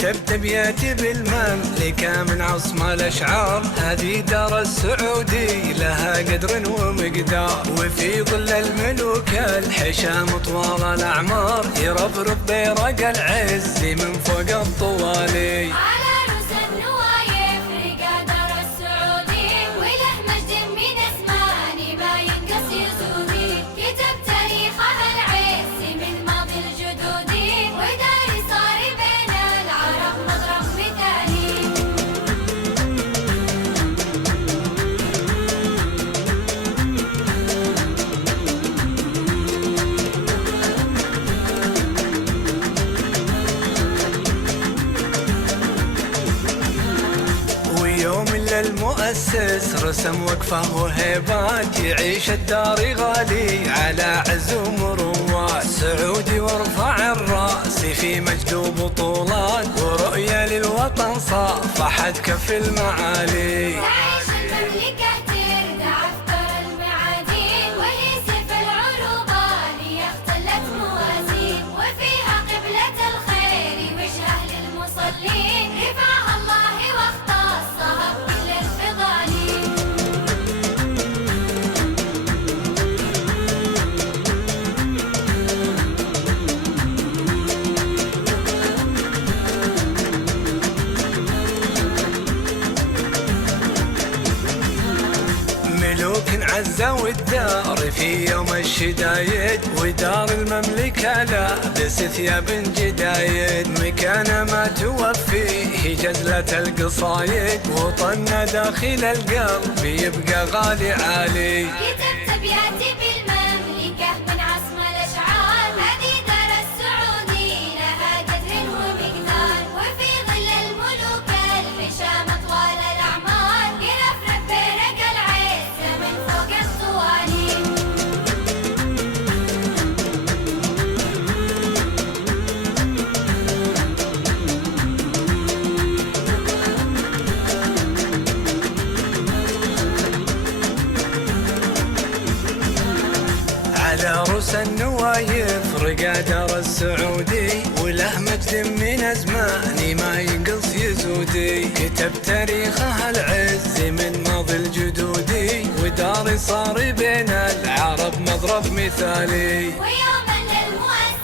كتبت ابياتي بالمملكة من عصمة الاشعار، هذه دار السعودي لها قدر ومقدار، وفي ظل الملوك الحشام طوال الاعمار، يرفرف بيرق العز من فوق الطوالي. المؤسس رسم وقفه وهيبات، يعيش الدار غالي على عز ومروات، سعودي وارفع الراس في مجد وبطولات، ورؤية للوطن صافحت كف المعالي. ملوك عزة والدار في يوم الشدايد، ودار المملكة لابس ثياب جدايد، مكان ما توفيه جزلة القصايد، وطن داخل القلب يبقى غالي عالي. كتبت ابياتي بالمملكة من عصمة الاشعار، هذه دار السعودي لها قدر ومقدار، وفي ظل الملوك الحشام طوال الاعمار، يرفرف برق العز من فوق الطوالي. على رؤوس النوايف رقى دار السعودي، وله مجد من أزمان ما ينقص يزودي، كتب تاريخها العز من ماضي الجدودي، ودار صار بين العرب مضرب مثالي. ويوما للمؤسس